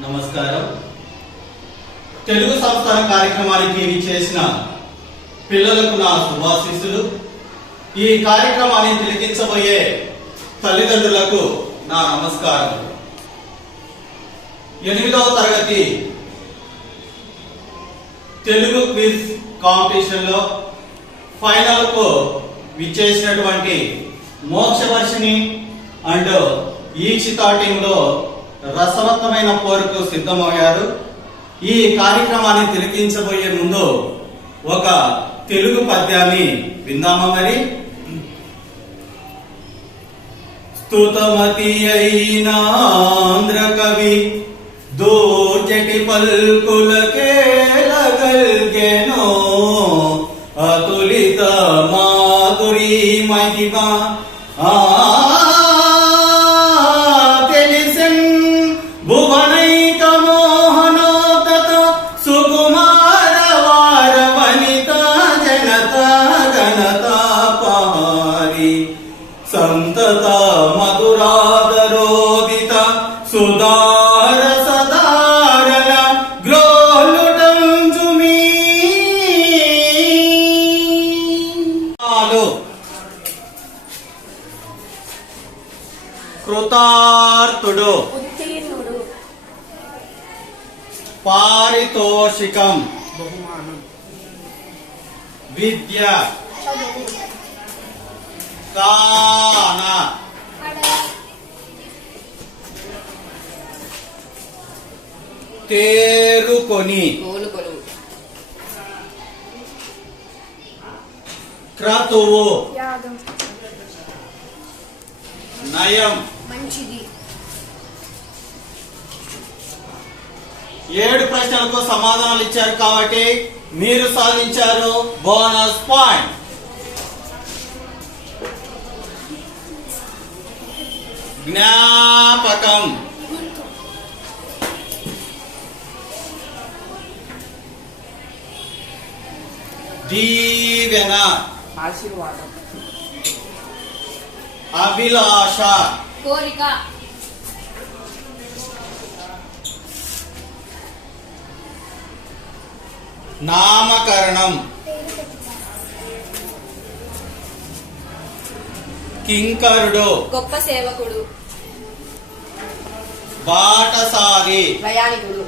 నమస్కారం. తెలుగు సంస్థాన కార్యక్రమానికి విచ్చేసిన పిల్లలకు నా శుభాశీస్సులు. ఈ కార్యక్రమాన్ని తిలకించబోయే తల్లిదండ్రులకు నా నమస్కారం. 8వ తరగతి తెలుగు క్విజ్ కాంపిటీషన్ లో ఫైనల్ కు విచ్చేసినటువంటి మోక్షవర్షిని అండ్ ఈక్షిత టీంలో రసవత్తమైన పోరుకు సిద్ధమయ్యారు. ఈ కార్యక్రమాన్ని తిలకించబోయే ముందు ఒక తెలుగు పద్యాన్ని విందామా మరి. స్తుతమతి అయిన ఆంధ్ర కవి దోర్జటి పల్కులకేలగల్గెనో అతులిత మాధురి మహిమ తెలిసెన్ భువనైక మోహనోతత సుకుమార వార వనిత జనత గణతాపహారి సంతత మధురాదరోదిత సుధార సదారల గ్రోలుటంజుమీ. కృతార్థుడు ఉత్తీర్ణుడు పారితోషికం బహుమానం విద్య చదువు కాన తేరుకొని కోలుకొను క్రతువు యాగం నయం మంచిది 7 ప్రశ్నలకు సమాధానాలు ఇచ్చారు కాబట్టి మీరు సాధించారు బోనస్ పాయింట్. జ్ఞాపకం దీవెన ఆశీర్వాదం అభిలాష కోరిక నామకరణం కింకరుడు గొప్ప సేవకుడు బాటసారి ప్రయాణికుడు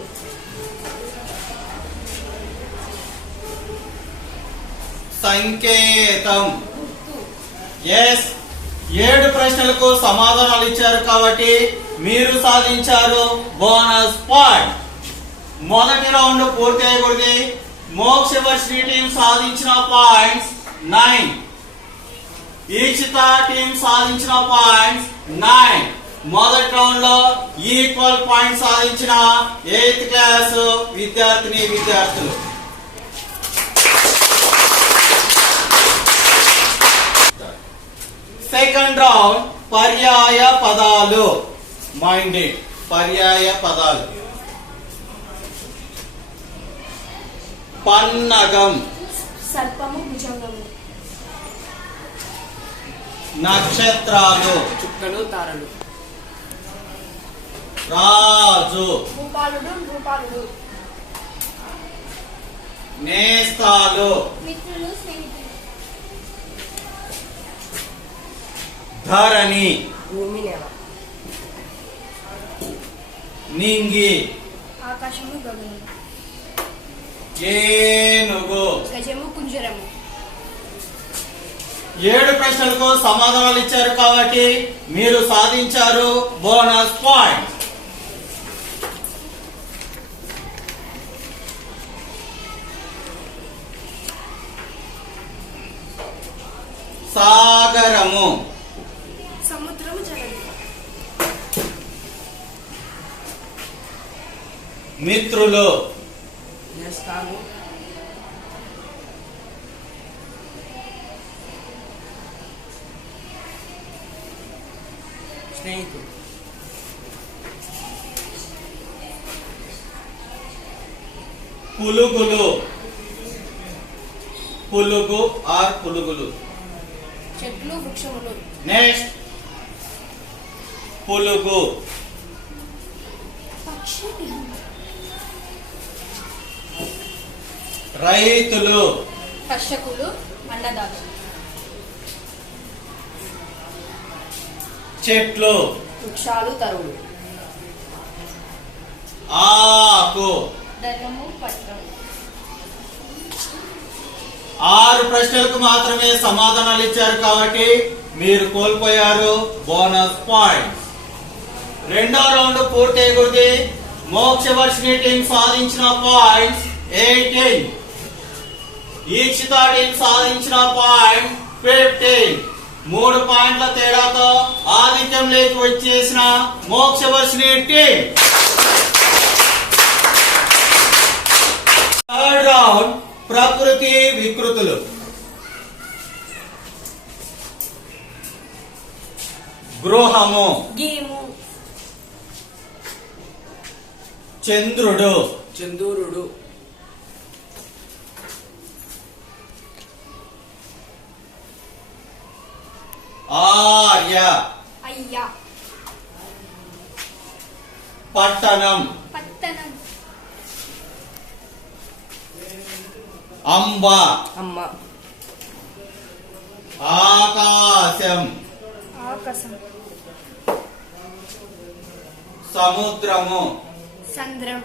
సంకేతం. ఎస్ 7 ప్రశ్నలకు సమాధానాలు ఇచ్చారు కాబట్టి మీరు సాధించారు బోనస్ పాయింట్. మొదటి రౌండ్ పూర్తి అయ్యకూడదు. మోక్షవర్షిని టీం సాధించిన పాయింట్స్ 9, ఈక్షిత టీం సాధించిన పాయింట్స్ 9. మొదటి రౌండ్ లో ఈక్వల్ పాయింట్ సాధించిన 8th క్లాస్ విద్యార్థులు. సెకండ్ రౌండ్ పర్యాయ పదాలు. మైండెడ్ పర్యాయ పదాలు. పన్నగం సర్పము భుజంగము నక్షత్రాలు చుక్కలు తారలు రాజు భూపాలుడు నేస్తాలు మిత్రులు స్నేహితులు ధరణి భూమి నేల నింగి ఆకాశము గగనము ఏనుగు గజము కుంజరము. 7 ప్రశ్నలకు సమాధానాలు ఇచ్చారు కాబట్టి మీరు సాధించారు బోనస్ పాయింట్. సాగరము సముద్రము జలము మిత్రులు నేస్తాలు స్నేహితులు పులుగులు పులుగు ఆర్ పులుగులు చెట్లు వృక్షములు నెక్స్ట్ పులుగు పక్షి రైతులు, కర్షకులు, అన్నదాత. చెట్లు, వృక్షాలు, తరువులు. ఆకు. ధనము, పత్రం. 6 ప్రశ్నలకు మాత్రమే సమాధానాలు ఇచ్చారు కాబట్టి మీరు కోల్పోయారు బోనస్ పాయింట్స్. రెండో రౌండ్ పూర్తయ్యకూడదు. మోక్షవర్షిణి టీం సాధించిన పాయింట్స్ 18, ఈక్షిత టీం సాధించిన పాయింట్ 15. 3 పాయింట్ల తేడాతో ఆధిక్యంలోకి వచ్చేసిన మోక్షవర్షిణి టీం. థర్డ్ రౌండ్ ప్రకృతి వికృతులు. గృహము, గేము, చంద్రుడు, చందూరుడు, ఆర్య, అయ్యా, పట్టణం, పట్టణం, అంబ, అమ్మ, ఆకాశం, ఆకాశం, సముద్రము. సంద్రం.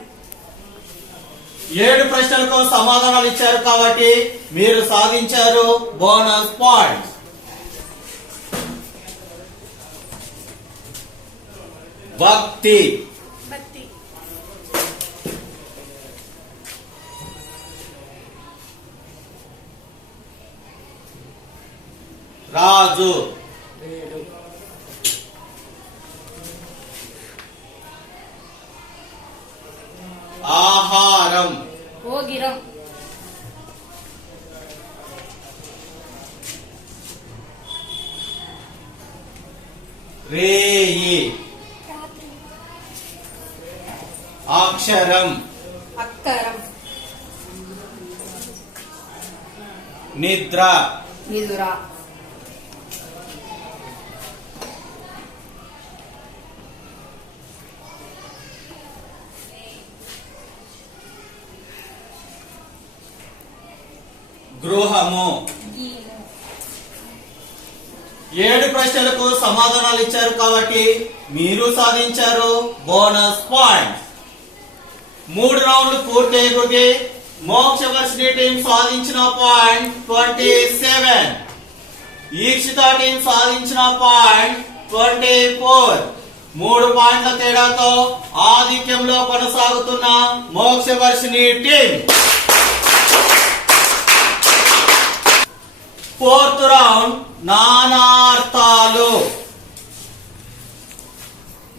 7 ప్రశ్నలకు సమాధానాలు ఇచ్చారు కాబట్టి మీరు సాధించారు బోనస్ పాయింట్స్. భక్తి, బత్తి, రాజు, రేడు, ఆహారం, ఓగిరం, రేయి, అక్షరం, అక్కరం, నిద్ర, నిదుర, గృహము. గీము. 7 ప్రశ్నలకు సమాధానాలు ఇచ్చారు కాబట్టి మీరు సాధించారు బోనస్ పాయింట్స్. 3 రౌండ్లు పూర్తయ్యకూడదు. మోక్షవర్షిణి టీం సాధించిన పాయింట్ 27, ఈక్షిత టీం సాధించిన పాయింట్ 24. 3 పాయింట్ల తేడాతో ఆధిక్యంలో కొనసాగుతున్న మోక్షవర్షిణి టీం. 4th రౌండ్ నానార్థాలు.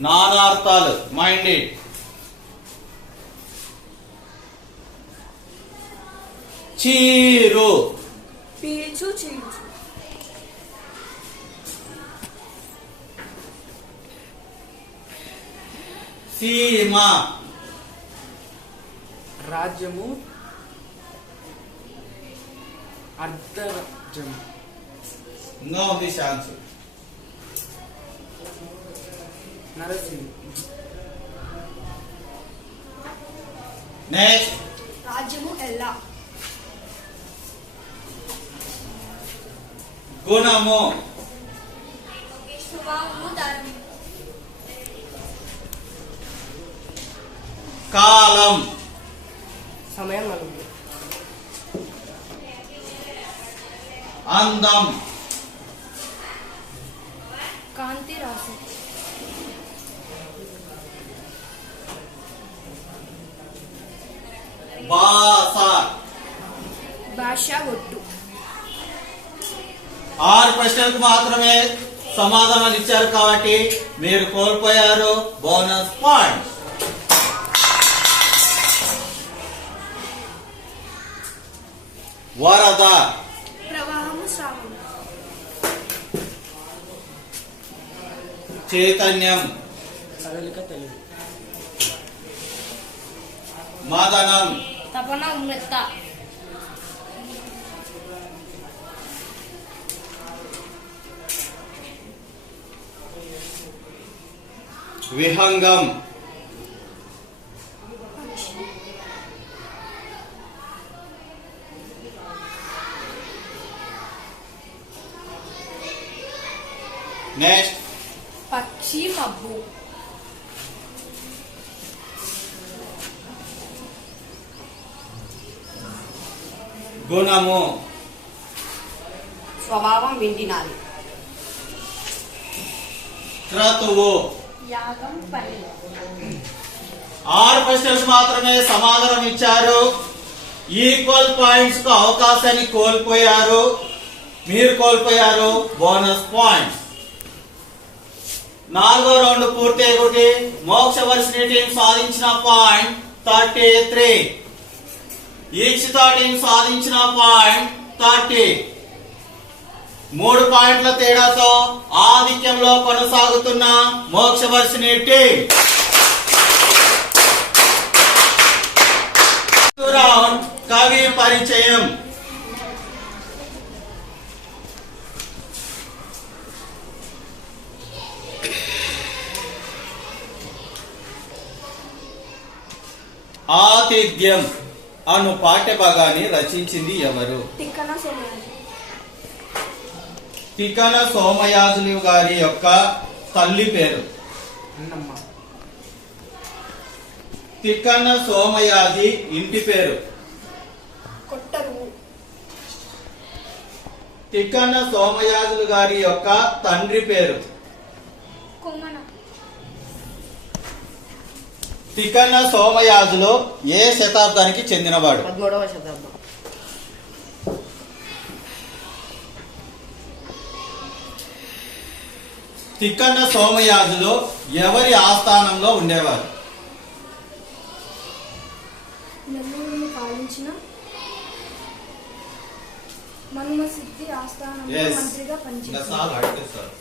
నానార్థాలు మైండ్ ఇట్. చీరు, పీల్చు, చీల్చు, సీమ, రాజ్యము, అర్ధరాజ్యము, ఇంకా ఉంది ఛాన్స్. నరసింహ, నెక్స్ట్ రాజ్యము, ఎల్లా, గుణము, స్వభావము, ధర్మము, కాలం, సమయం నలుగురు, అందం, కాంతి, రాశి, భాష. భాష, ఒట్టు. 6 ప్రశ్నలకు మాత్రమే సమాధానాలు ఇచ్చారు కాబట్టి మీరు కోల్పోయారు బోనస్ పాయింట్. వరద, ప్రవాహము, శ్రావణము, చైతన్యం, కదలిక, తెలివి, మదనం, తపన, ఉమ్మెత్త, విహంగం, నెక్స్ట్. పక్షి మబ్బు. గుణము. స్వభావం వింటినాలి. క్రతువు. యాగం పని. 6 ప్రశ్నలకు మాత్రమే సమాధానం ఇచ్చారు. ఈక్వల్ పాయింట్స్ కు అవకాశాన్ని కోల్పోయారు. మీరు కోల్పోయారు బోనస్ పాయింట్స్. 4వ రౌండ్ పూర్తి అయ్యి మోక్ష వర్షిని టీం సాధించిన పాయింట్ 33. ఈక్షిత టీం సాధించిన పాయింట్ 30. 3 పాయింట్ల తేడాతో ఆధిక్యంలో కొనసాగుతున్న మోక్ష వర్షిని టీం. రౌండ్ కవి పరిచయం. ఆతిథ్యం అను పాఠ్యభాగాన్ని రచించింది ఎవరు? తిక్కన సోమయాజి. తిక్కన సోమయాజులు గారి యొక్క తల్లి పేరు? అన్నమ్మ. తిక్కన సోమయాజి ఇంటి పేరు? కొట్టరు. తిక్కన సోమయాజులు గారి యొక్క తండ్రి పేరు? కొమ్మన. తిక్కన సోమయాజులు ఏ శతాబ్దానికి చెందినవాడు? 13వ శతాబ్దం. తిక్కన సోమయాజులు ఎవరి ఆస్థానంలో ఉండేవారు? నెల్లూరుని పాలించిన మన్మసిద్ధి ఆస్థానంలో మంత్రిగా పనిచేశారు.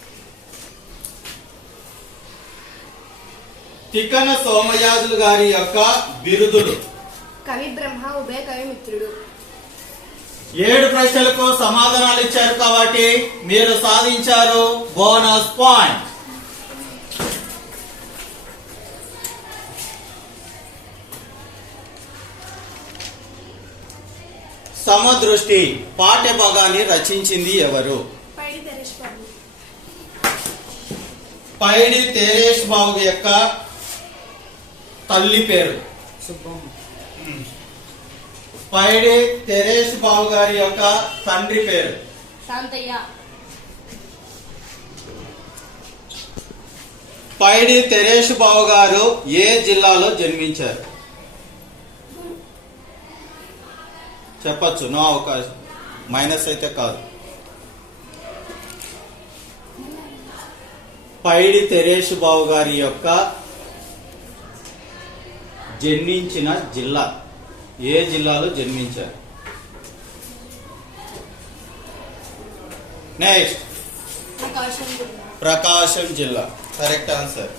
తిక్కన సోమయాజులు గారి యొక్క బిరుదులు? కవి బ్రహ్మ, ఉభయ కవి మిత్రుడు. 7 ప్రశ్నలకు సమాధానాలు ఇచ్చారు కాబట్టి మీరు సాధించారు బోనస్ పాయింట్. సమదృష్టి పాఠ్యభాగాన్ని రచించింది ఎవరు? పైడి తెరేష్ బాబు. పైడి తెరేష్ బాబు యొక్క తల్లి పేరు? సుబ్బమ్మ. పైడి తెరేష్ బాబు గారి యొక్క తండ్రి పేరు? శాంతయ్య. పైడి తెరేష్ బాబు గారు ఏ జిల్లాలో జన్మించారు? చెప్పచ్చు, నో అవకాశం, మైనస్ అయితే కాదు. పైడి తెరేష్ బాబు గారి యొక్క జన్మించిన జిల్లా, ఏ జిల్లాలో జన్మించారు? నెక్స్ట్. ప్రకాశం జిల్లా. ప్రకాశం జిల్లా కరెక్ట్ ఆన్సర్.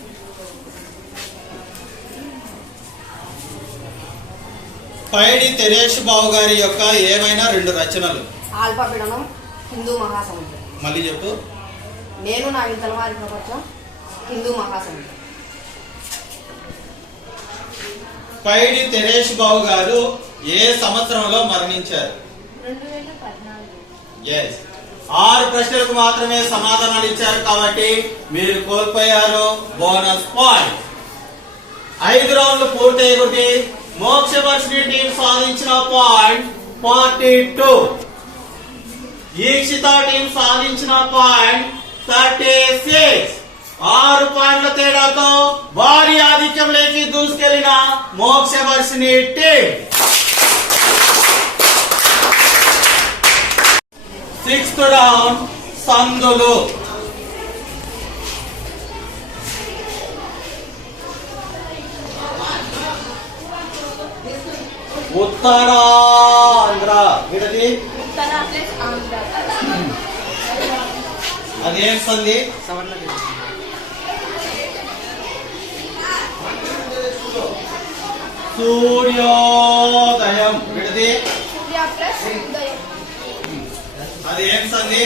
పైడి తెరేష్ బాబు గారి యొక్క ఏమైనా 2 రచనలు? ఆల్పపీడనం, హిందూ మహాసముద్రం. మళ్ళీ చెప్పు. నేను నా వింతల వారి ప్రపంచం, హిందూ మహాసముద్రం. పైడి తెరేష్ బాబు గారు ఏ సంవత్సరంలో మరణించారు? 2014. ఎస్. 6 ప్రశ్నలకు మాత్రమే సమాధానాలు ఇచ్చారు కాబట్టి మీరు కోల్పోయారు బోనస్ పాయింట్. 5 రౌండ్లు పూర్తయ్యి మోక్ష వర్షిని టీం సాధించిన పాయింట్ 42. ఈక్షిత టీం సాధించిన పాయింట్ 36. 6 పాయింట్ల తేడాతో భారీ ఆధిక్యంలోకి దూసుకెళ్లిన మోక్ష వర్షిని టీం. 6th రౌండ్ సందులు. ఉత్తరాంధ్ర విడది ఉత్తర ప్లస్ ఆంధ్ర. అదేం సంధి? సవర్ణ. సూర్యోదయం విడది సూర్య ప్లస్ ఉదయం. అదేం సంధి?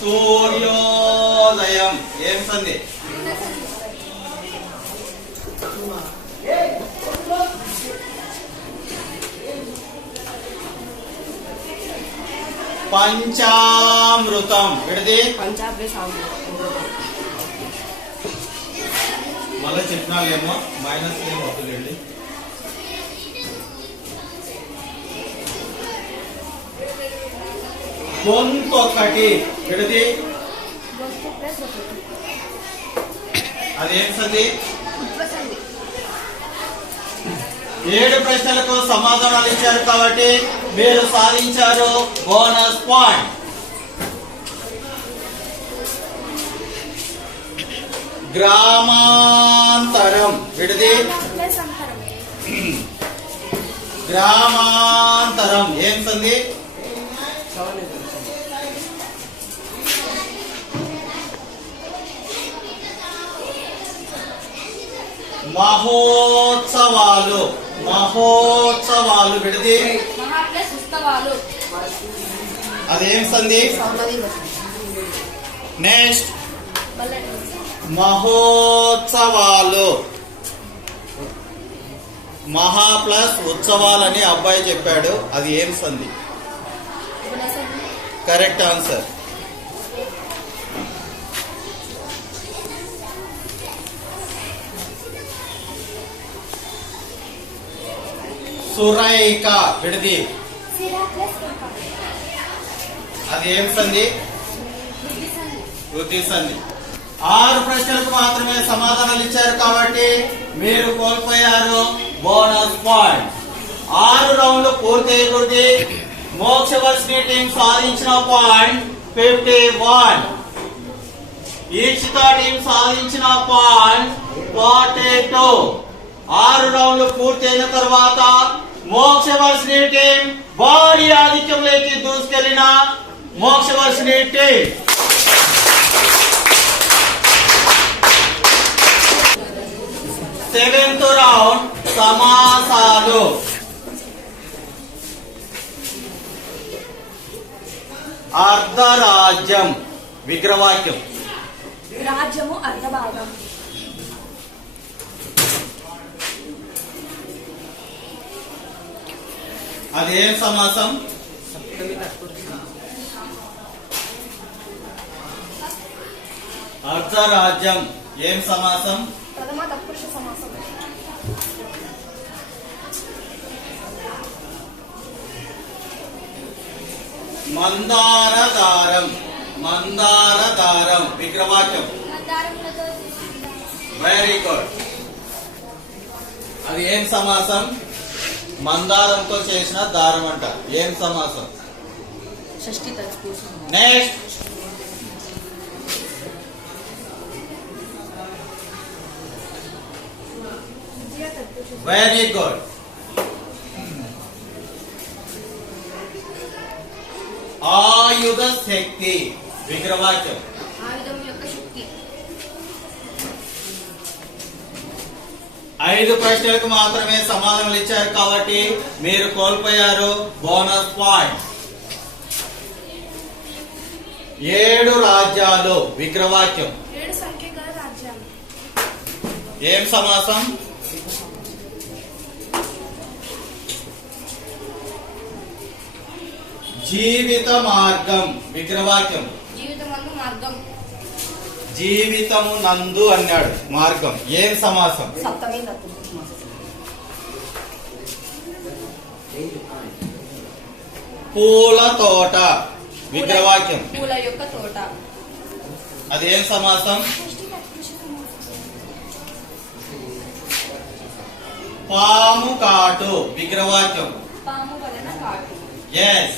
సూర్యోదయం ఏం సంధి? పంచామృతం విడది పంచా ప్లస్ అమృతం. మళ్ళీ చెప్పినాలేమో మైనస్ ఏం అవుతుందండి. గొంతొక్కటి విడది గొంతు ప్లస్ ఒకటి. అదేం సంది. ఉత్పత్తి. 7 ప్రశ్నలకు సమాధానాలు ఇచ్చారు కాబట్టి మీరు సాధించారు బోనస్ పాయింట్. గ్రామాంతరం విడది ప్లస్ అంతరం. గ్రామాంతరం ఏం సంది. సవరణ మహోత్సవాలు మహోత్సవాలు విడది మహా ప్లస్ ఉత్సవాలు. అదేం సంది. సౌందర్య నెక్స్ట్ బల్లెడు. మహోత్సవాలు మహా ప్లస్ ఉత్సవాలని అబ్బాయి చెప్పాడు. అది ఏం సంది. ఉపనసంధి. Correct answer. సురైక విడది సిరా ప్లస్ రేఖ. అది ఏం సంది. వృద్ధి సంధి. వృద్ధి సంధి. 6 ప్రశ్నలకు మాత్రమే సమాధానాలు ఇచ్చారు కాబట్టి మీరు కోల్పోయారు బోనస్ పాయింట్. 6 రౌండ్లు పూర్తయ్యకూడదు. మోక్షవర్షిని టీం సాధించిన పాయింట్ 51. ఈక్షిత టీం సాధించిన పాయింట్ 42. 6 రౌండ్లు పూర్తయిన తర్వాత మోక్షవర్షిని టీం భారీ ఆధిక్యంలోకి దూసుకెళ్లిన మోక్షవర్షిని టీం 7th రౌండ్ సమాసాలు. అర్ధరాజ్యం విగ్రహవాక్యం. రాజ్యము అర్ధభాగం. అదేం సమాసం. సప్తమి తత్పురుష అర్ధరాజ్యం ఏం సమాసం. ప్రథమ తత్పురుష సమాసం. మందారదారం మందారదారం విగ్రహవాక్యం. Very good. అది ఏం సమాసం. మందారంతో చేసిన దారం అంట. ఏం సమాసం. షష్ఠి తత్పురుష. Next very good. ఆయుధ శక్తి విగ్రహవాక్యం. ఆయుధం యొక్క శక్తి. 5 ప్రశ్నలకు మాత్రమే సమాధానాలు ఇచ్చారు కాబట్టి మీరు కోల్పోయారు బోనస్ పాయింట్. 7 రాజ్యాలు విగ్రహవాక్యం. 7 సంఖ్య గల రాజ్యాలు. ఏం సమాసం. జీవిత మార్గం విగ్రహవాక్యం. జీవితమందు మార్గం. జీవితము నందు అన్నాడు మార్గం. ఏం సమాసం. సప్తమి తత్పురుష. పూల తోట విగ్రహవాక్యం. పూల యొక్క తోట. అదేం సమాసం. పాము కాటు విగ్రహవాక్యం. పాము వలన కాటు. ఎస్.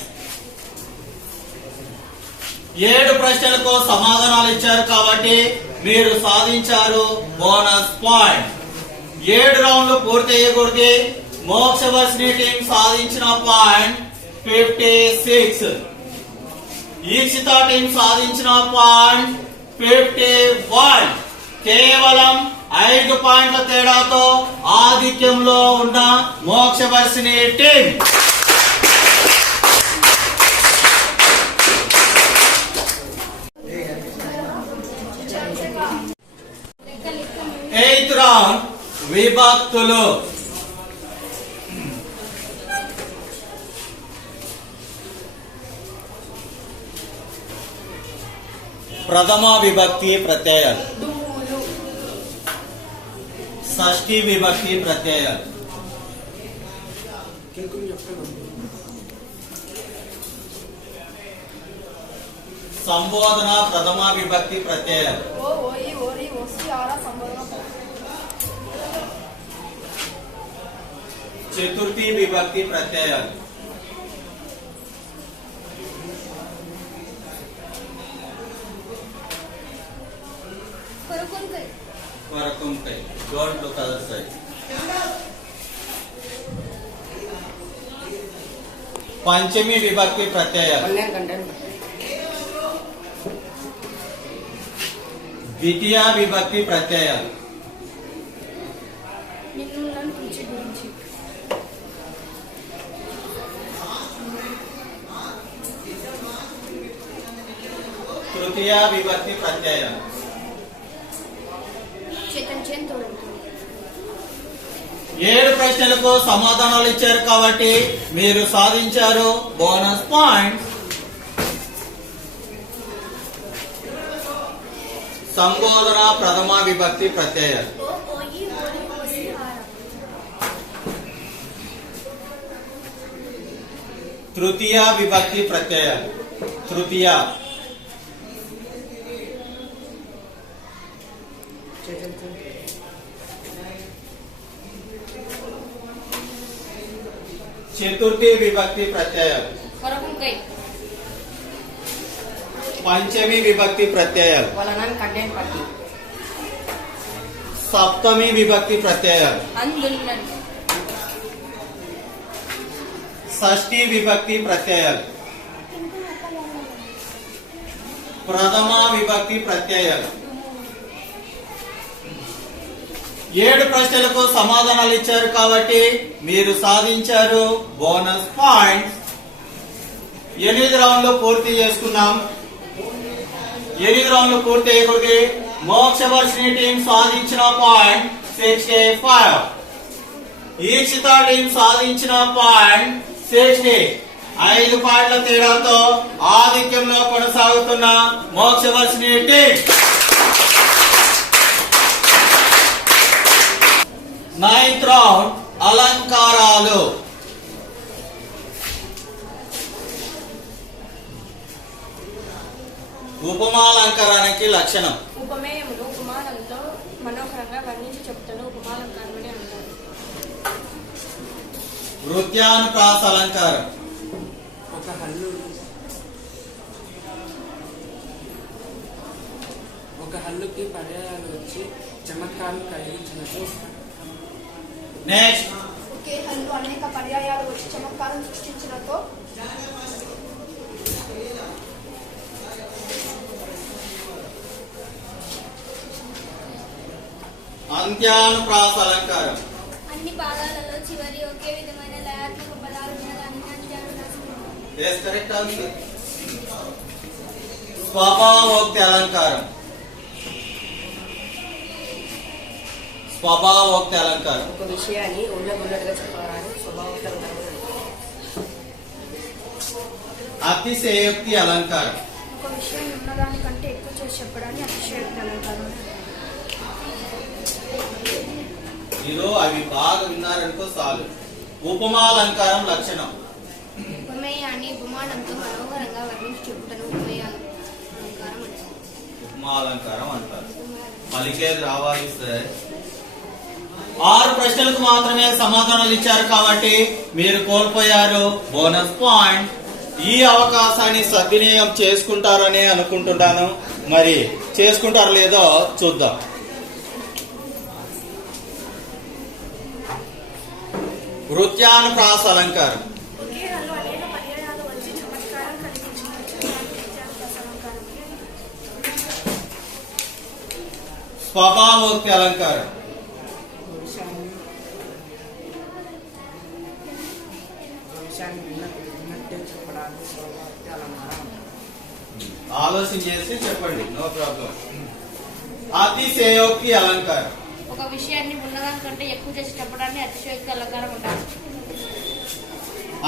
7 ప్రశ్నలకు సమాధానాలు ఇచ్చారు కాబట్టి మీరు సాధించారు బోనస్ పాయింట్. 7 రౌండ్లు పూర్తి అయ్యకూడదు. మోక్షవర్షిని టీం సాధించిన పాయింట్ 56. ఈక్షిత టీం సాధించిన పాయింట్ 51. కేవలం 5 పాయింట్ల తేడాతో ఆధిక్యంలో ఉన్న మోక్షవర్షిని టీం. ఎయిత్ రౌండ్ విభక్తులు. ప్రథమ విభక్తి ప్రత్యయాలు. దుమ్ములు. షష్ఠీ విభక్తి ప్రత్యయాలు. ఇంకొంచెం చెప్పండి. సంబోధన ప్రథమ విభక్తి ప్రత్యయాలు. ఓ ఓయి ఓరి ఓసి ఆరా సంబోధన. చతుర్థి విభక్తి ప్రత్యయాలు. కొరుకుంకై. వరకుంకై. Don't look other side. పంచమి విభక్తి ప్రత్యయాలు. కళ్యాణ్ కంటెంట్. ద్వితీయ విభక్తి ప్రత్యయాలు. నిన్ను నన్ను పిలిచి గురించి. తృతీయ విభక్తి ప్రత్యయాలు. చేతన్ చేన్ తోడుతుంది. 7 ప్రశ్నలకు సమాధానాలు ఇచ్చారు కాబట్టి మీరు సాధించారు బోనస్ పాయింట్. సంబోధన ప్రథమ విభక్తి ప్రత్యయాలు. ఓ ఓయి ఓరి ఓసి ఆరా. తృతీయ విభక్తి ప్రత్యయాలు. తృతీయ. చతుర్థి విభక్తి ప్రత్యయాలు. కొరకుంకై. పంచమి విభక్తి ప్రత్యయాలు. వలన కంటెంట్ పట్టి. సప్తమి విభక్తి ప్రత్యయాలు. అందున్నన్. షష్ఠీ విభక్తి ప్రత్యయాలు. ప్రథమ విభక్తి ప్రత్యయాలు. 7 ప్రశ్నలకు సమాధానాలు ఇచ్చారు కాబట్టి మీరు సాధించారు బోనస్ పాయింట్స్. 8 రౌండ్లు పూర్తి చేసుకున్నాం. 8 రౌండ్లు పూర్తి అయ్యేకొద్ది మోక్షవర్షిణి టీం సాధించిన పాయింట్ 65. ఈక్షిత టీం సాధించిన పాయింట్ 60. 5 పాయింట్ల తేడాతో ఆధిక్యంలో కొనసాగుతున్న మోక్షవర్షిణి టీం. 9th రౌండ్ అలంకారాలు. ఉపమాలంకారానికి లక్షణం. ఉపమేయములు ఉపమానంలో మనోహరంగా వర్ణించి చెప్తాను ఉపమాలంకారమని అంటారు. వృత్యానుప్రాస అలంకారం. ఒక హల్లు. ఒక హల్లుకి పర్యాయాలు వచ్చి చమత్కారం కలిగించినట్టు. నెక్స్ట్. ఒకే హల్లు అనేక పర్యాయాలు వచ్చి చమత్కారం సృష్టించినతో. అంత్యానుప్రాస అలంకారం. అన్ని పాదాలలో చివరి ఒకే విధమైన లయాత్మక పదాలు ఉన్నదానికి అంత్యానుప్రాసం. Yes, correct answer. స్వభావోక్తి అలంకారం. స్వభావోక్తి అలంకారం. ఒక విషయాన్ని ఉన్నట్టుగా చెప్పాలని స్వభావతరం. అతిశయోక్తి అలంకారం. ఒక విషయం ఉన్నదానికంటే ఎక్కువ చేసి చెప్పడాన్ని అతిశయోక్తి అలంకారం. ఇదో అవి బాగా విన్నారనుకో చాలు. ఉపమాలంకారం లక్షణం. ఉపమేయాన్ని ఉపమానంతో మనోహరంగా వర్ణించి చెప్పుటను ఉపమేయాలంకారం అంటారు. ఉపమాలంకారం అంటారు. పలికేది రావాలి సార్. 6 ప్రశ్నలకు మాత్రమే సమాధానాలు ఇచ్చారు కాబట్టి మీరు కోల్పోయారు బోనస్ పాయింట్. ఈ అవకాశాన్ని సద్వినియోగం చేసుకుంటారని అనుకుంటున్నాను. మరి చేసుకుంటారో లేదో చూద్దాం. వృత్యానుప్రాస అలంకారం. ఒకే హల్లు అనేక పర్యాయాలు వచ్చి చమత్కారం కలిగించినట్టు వృత్యానుప్రాస అలంకారం. స్వభావోక్తి అలంకారం. విషయాన్ని విన్నట్టే చెప్పడానికి స్వభావోక్తి అలంకారం. ఆలోచన చేసి చెప్పండి, నో ప్రాబ్లం. అతిశయోక్తి అలంకారం. ఒక విషయాన్ని ఉన్నదానికంటే ఎక్కువ చేసి చెప్పడాన్ని అతిశయోక్తి అలంకారం అంటారు.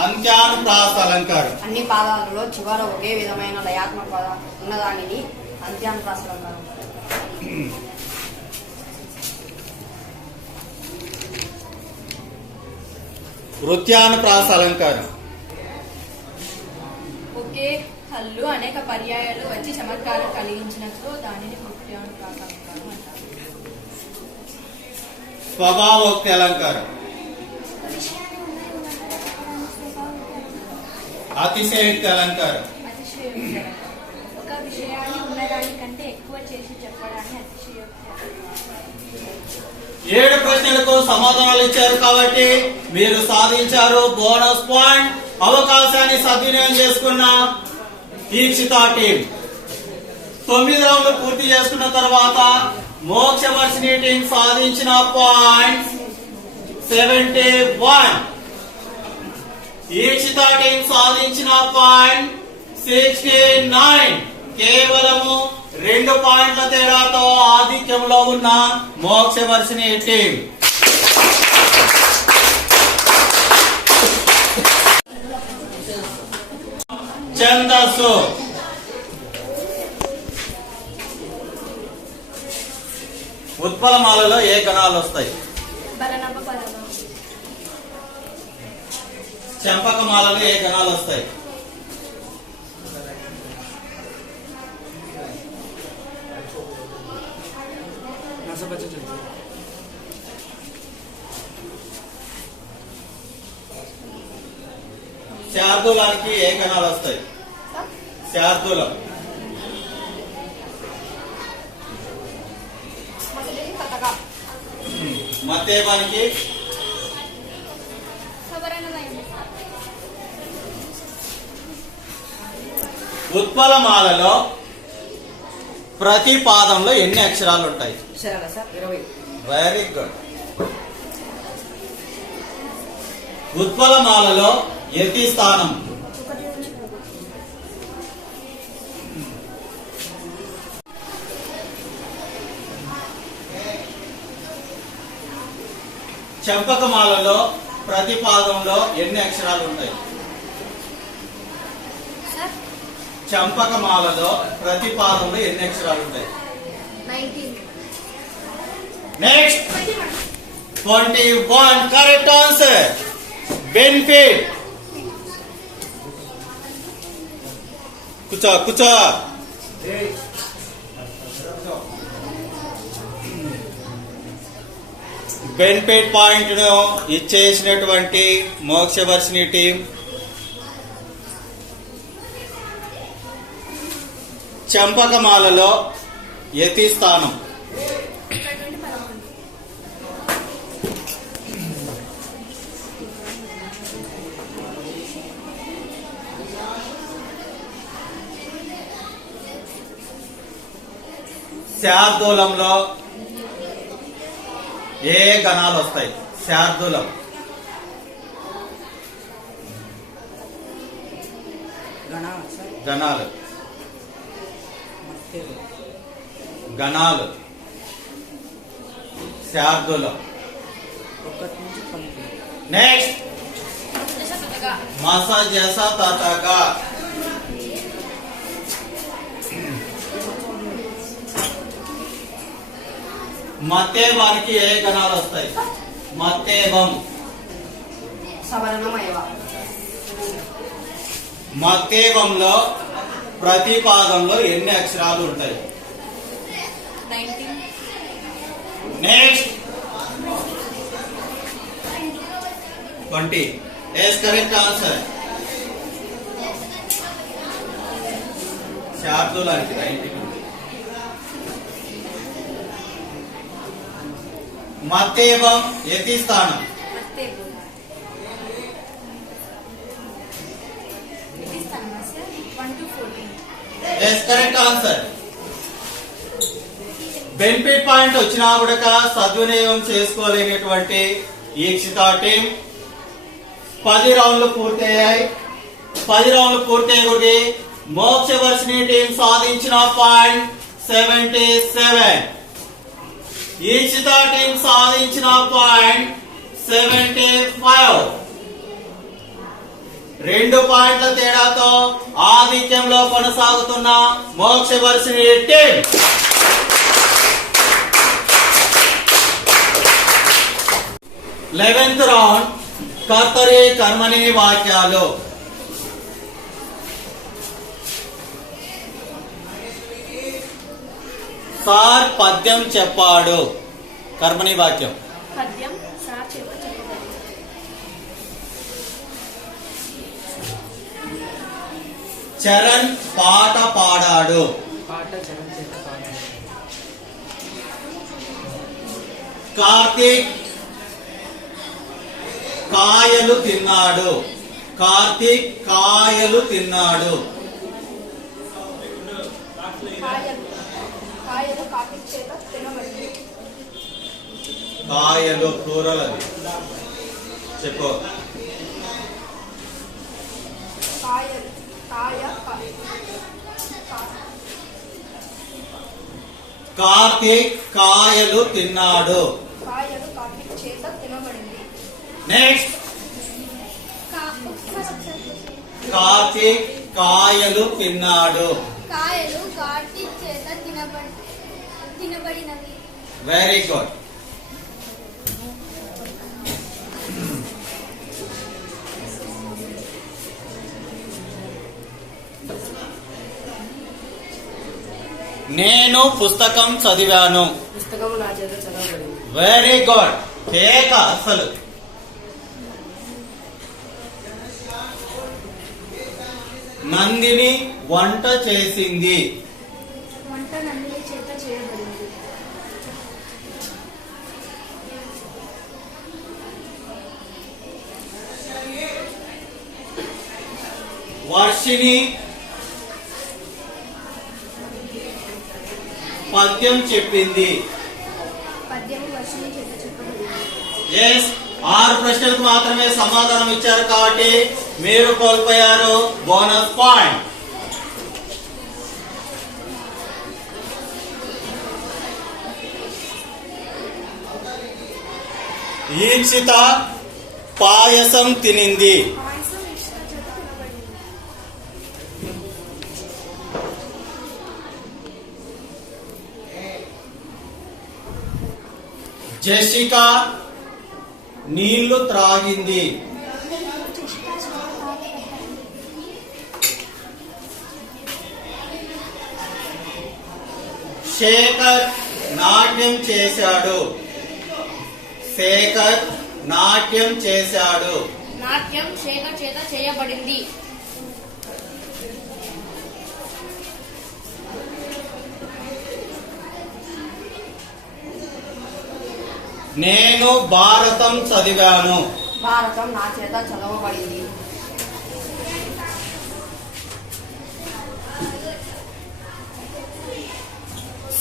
అంత్యానుప్రాస అలంకారం. అన్ని పాదాలలో చివర ఒకే విధమైన లయాత్మక పద ఉన్నదానిని అంత్యానుప్రాస అలంకారం. వృత్యానుప్రాస అలంకారం. ఒకే హల్లు అనేక పర్యాయాలు వచ్చి చమత్కారం కలిగించినట్లు దానిని వృత్యానుప్రాస అలంకారం అంటారు. స్వభావోక్తి అలంకారం. అతిశయోక్తి అలంకారం. అతిశయోక్తి అలంకారం. ఒక విషయాన్ని ఉన్నదానికంటే ఎక్కువ చేసి చెప్పడాన్ని అతిశయోక్తి అంటారు. 7 ప్రశ్నలకు సమాధానాలు ఇచ్చారు కాబట్టి మీరు సాధించారు బోనస్ పాయింట్. అవకాశాన్ని సద్వినియోగం చేసుకున్న ఈక్షిత టీం 9 రౌండ్లు పూర్తి చేసుకున్న తర్వాత మోక్షవర్షిణి టీం సాధించిన పాయింట్ 71. ఈక్షిత టీం సాధించిన పాయింట్ 69. కేవలము 2 పాయింట్ల తేడాతో ఆధిక్యంలో ఉన్న మోక్షవర్షిణి టీం. ఛందస్సు. ఉత్పలమాలలో ఏ గణాలు వస్తాయి? బలనప పదము. చంపకమాలలో ఏ గణాలు వస్తాయి? నసపచ్చ చెట్టు. శార్దూలానికి ఏ గణాలు వస్తాయి? శార్దూలం. మొదటిది కథగా. మత్తేపానికి సవరణమయం. ఉత్పలమాలలో ప్రతి పాదంలో ఎన్ని అక్షరాలు ఉంటాయి? సరేనా సార్? 20. Very good. ఉత్పలమాలలో యతి స్థానం. ఒకటి నుంచి చంపకమాలలో ప్రతి పాదంలో ఎన్ని అక్షరాలు ఉంటాయి? సార్ చంపకమాలలో ప్రతి పాదంలో ఎన్ని అక్షరాలు ఉంటాయి? 19. నెక్స్ట్ 21. Correct answer. బెనిఫిట్. కూర్చో కూర్చో. బెనిఫిట్ పాయింట్ ను ఇచ్చేసినటువంటి మోక్షవర్షిణి టీం చంపకమాలలో యతి స్థానం. ఇక్కడ నుండి 11. శార్దూలంలో ఏ గణాలు వస్తాయి? శార్దూలం. గణాలు సార్. గణాలు. మత్తేలు. గణాలు. శార్దూలం. 1 నుంచి 12. నెక్స్ట్ మస జస తతగా. మత్తేవానికి ఏ గణాలు వస్తాయి? మత్తేవం. సవరణమయవ. మత్తేవంలో ప్రతి పాదంలో ఎన్ని అక్షరాలు ఉంటాయి? 19. నెక్స్ట్ 20. Yes correct answer. శార్దూలానికి 19 ఉంది. మత్తేవం యతి స్థానం. మత్తేలు. ఇది స్థానం sir 1 to 14. Yes correct answer. Benefit point వచ్చినా కూడా సద్వినియోగం చేసుకోలేనటువంటి ఈక్షిత టీం 10 రౌండ్లు పూర్తయ్యాయి. 10 రౌండ్లు పూర్తయ్యి మోక్షవర్షిణి టీం సాధించిన పాయింట్ 77. ఈక్షిత టీం సాధించిన పాయింట్ 75. 2 పాయింట్ల తేడాతో ఆధిక్యంలో కొనసాగుతున్న మోక్ష వర్షిణి టీం. లెవెన్త్ రౌండ్ కర్తరి కర్మని వాక్యాలు. సార్ పద్యం చెప్పాడు. కర్మని వాక్యం. పద్యం సార్ చేత చెప్పబడింది. చరణ్ పాట పాడాడు. పాట చరణ్ చేత పాడాడు. కార్తీక్ కాయలు తిన్నాడు. కార్తీక్ కాయలు తిన్నాడు. కాయలు కార్తీక్ చేత తినబడింది. కాయలు ప్లూరల్ అది చెప్పు. కార్తీక్ కాయలు తిన్నాడు. కాయలు కార్తీక్ చేత తినబడింది. నెక్స్ట్ కార్తీక్ కాయలు తిన్నాడు. కాయలు కార్తీక్ చేత తినబడినవి. Very good. నేను పుస్తకం చదివాను. పుస్తకం నా చేత చదవబడింది. Very good. కేక అసలు. నందిని వంట చేసింది. వంట నందిని చేత చేయబడింది. వర్షిణి పద్యం చెప్పింది. పద్యం వర్షిణి చేత చెప్పబడింది. ఎస్ 6 ప్రశ్నలకు మాత్రమే సమాధానం ఇచ్చారు కాబట్టి మీరు కోల్పోయారు బోనస్ పాయింట్. ఈక్షిత పాయసం తినింది. పాయసం ఇష్ట చేత తినబడింది. జెసిక నీళ్లు త్రాగింది. శేఖర్ నాట్యం చేశాడు. శేఖర్ నాట్యం చేశాడు. నాట్యం శేఖర్ చేత చేయబడింది. నేను భారతం చదివాను. భారతం నా చేత చదవబడింది.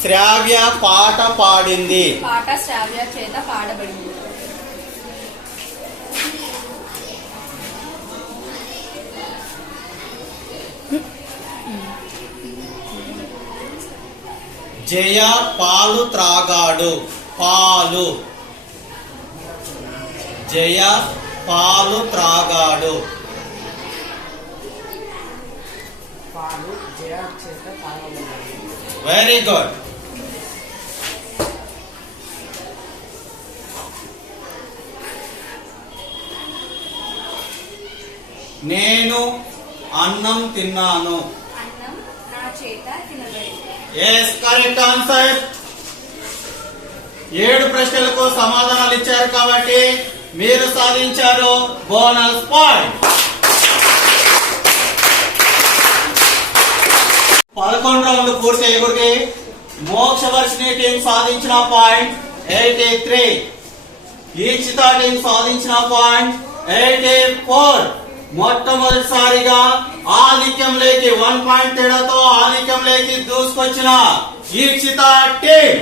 శ్రావ్య పాట పాడింది. పాట శ్రావ్య చేత పాడబడింది. జయ పాలు త్రాగాడు. పాలు. జయ పాలు త్రాగాడు. పాలు జయ చేత తాగబడింది. Very good. నేను అన్నం తిన్నాను. అన్నం నా చేత తినబడింది. Yes correct answer. 7 ప్రశ్నలకు సమాధానాలు ఇచ్చారు కాబట్టి మీరు సాధించారు బోనస్ పాయింట్. 11 రౌండ్లు పూర్తి అయ్యేగురికి మోక్ష వర్షిణి టీం సాధించిన పాయింట్ 83. ఈక్షిత టీం సాధించిన పాయింట్ 84. మొట్టమొదటిసారిగా ఆధిక్యంలోకి 1 పాయింట్ తేడాతో ఆధిక్యంలోకి దూసుకొచ్చిన Ikshita team.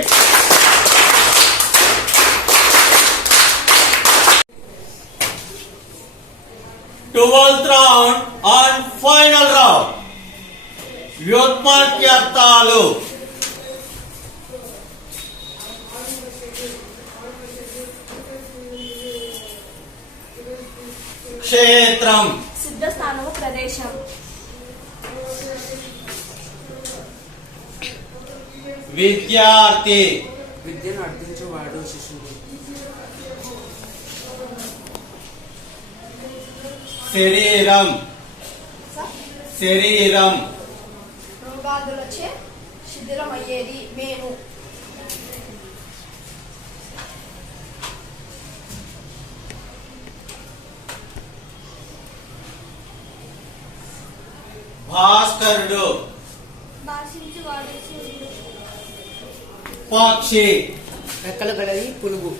Twelfth round and final round వ్యుత్పత్త్యర్థాలు. క్షేత్రం. శుద్ధ స్థానము ప్రదేశం. విద్యార్థి. విద్యను అర్థించువాడు శిష్యుడు. శరీరం. శరీరం. రోగాదులచే శిథిలమయ్యేది మేను. భాస్కరుడు. భాషించువాడు సూర్యుడు. పక్షి. రెక్కలు గలది పులుగు.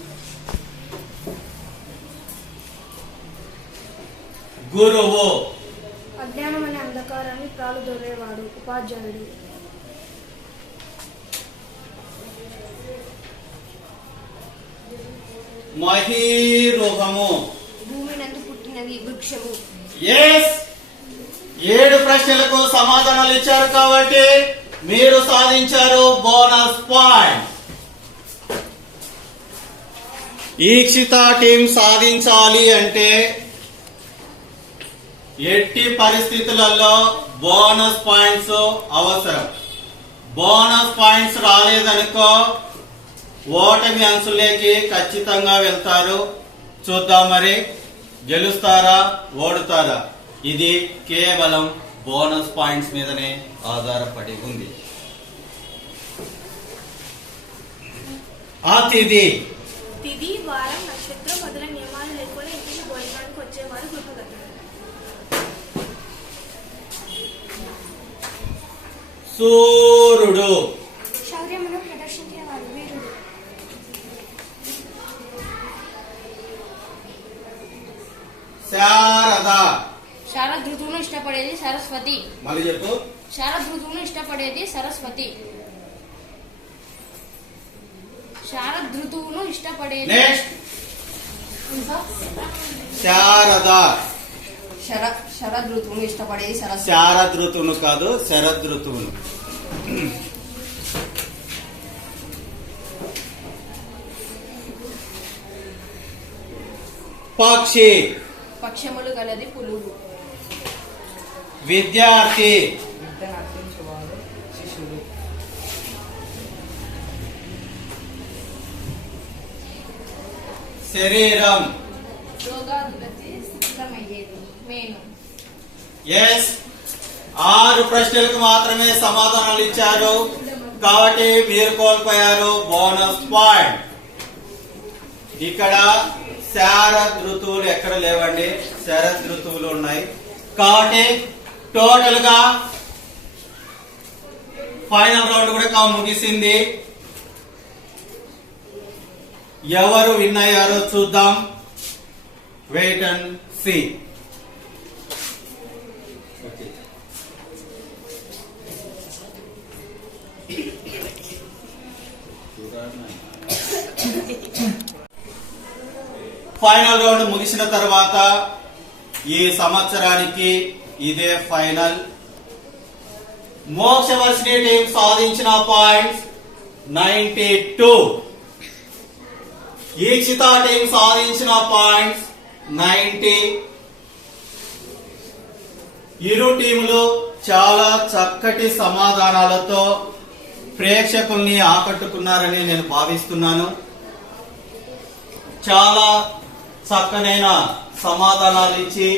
గురువు. అజ్ఞానం అనే అంధకారాన్ని ప్రాలుదొరేవాడు ఉపాధ్యాయుడు. మహీరుహము. భూమి నందు పుట్టినది వృక్షము. ఎస్. 7 ప్రశ్నలకు సమాధానాలు ఇచ్చారు కాబట్టి మీరు సాధించారు బోనస్ పాయింట్. ఈక్షిత టీం సాధించాలి అంటే ఎట్టి పరిస్థితులలో బోనస్ పాయింట్స్ అవసరం. బోనస్ పాయింట్స్ రాలేదనుకో ఓటమి అంచులేకి ఖచ్చితంగా వెళ్తారు. చూద్దాం మరి గెలుస్తారా ఓడుతారా. ఇది కేవలం బోనస్ పాయింట్స్ మీదనే ఆధారపడి ఉంది. అతిథి. తిథి, వారం, నక్షత్రం మొదలైన నియమాలు లేకుండా ఇంటికి భోజనానికి వచ్చేవారు గృహగతులు. సూర్యుడు. శౌర్యమును ప్రదర్శించేవాడు వీరుడు. శారద. శరద్ ఋతువును ఇష్టపడేది సరస్వతి. మళ్ళీ చెప్పు. శరద్ ఋతువును ఇష్టపడేది సరస్వతి. శరద్ ఋతువును ఇష్టపడేది నెక్స్ట్. శారద. శరద్ ఋతువును ఇష్టపడేది సరస్వతి. శారద్ ఋతువును కాదు, శరద్ ఋతువును. పక్షి. పక్షములు గలది పులుగు. విద్యార్థి. విద్యను అర్థించువాడు శిష్యుడు. శరీరం. రోగాదులచే శిథిలమయ్యేది మేను. ఎస్. 6 ప్రశ్నలకు మాత్రమే సమాధానాలు ఇచ్చారు కాబట్టి మీరు కోల్పోయారు బోనస్ పాయింట్. ఇక్కడ శరద్ ఋతువులు ఎక్కడ లేవండి, శరద్ ఋతువులు ఉన్నాయి కాబట్టి టోటల్ గా ఫైనల్ రౌండ్ కూడా ముగిసింది. ఎవరు విన్ అయ్యారో చూద్దాం. Wait and see. Final round ముగిసిన తర్వాత ఈ సంవత్సరానికి ఇదే ఫైనల్. మోక్షవర్షిణి టీం సాధించిన పాయింట్స్ 92. ఈక్షిత టీం సాధించిన పాయింట్స్ 90. ఇరు టీములు చాలా చక్కటి సమాధానాలతో ప్రేక్షకుల్ని ఆకట్టుకున్నారని నేను భావిస్తున్నాను. చాలా చక్కనైన సమాధానాలు ఇచ్చి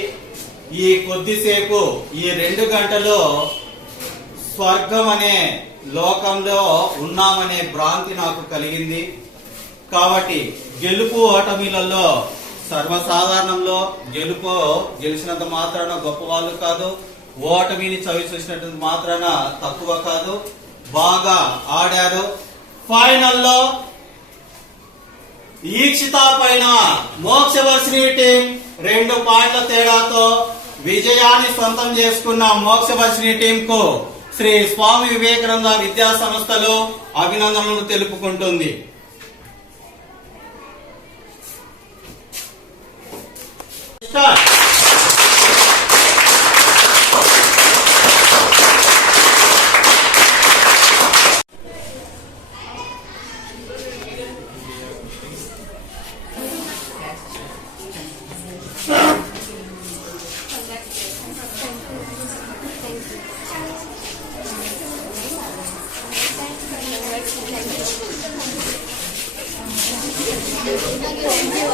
ఈ కొద్దిసేపు ఈ 2 గంటలో స్వర్గం అనే లోకంలో ఉన్నామనే భ్రాంతి నాకు కలిగింది. కాబట్టి గెలుపు ఓటమిలలో సర్వసాధారణంలో గెలిచినంత మాత్రాన గొప్ప వాళ్ళు కాదు, ఓటమిని చవి చూసినట్టు మాత్రాన తక్కువ కాదు. బాగా ఆడారు. ఫైనల్లో ఈక్షిత పైన మోక్షవర్షిణి టీం 2 పాయింట్ల తేడాతో విజయాన్ని సొంతం చేసుకున్న మోక్షవర్షిణి టీం కు శ్రీ స్వామి వివేకానంద విద్యా సంస్థలు అభినందనలు తెలుపుకుంటుంది. స్టార్ట్. Thank you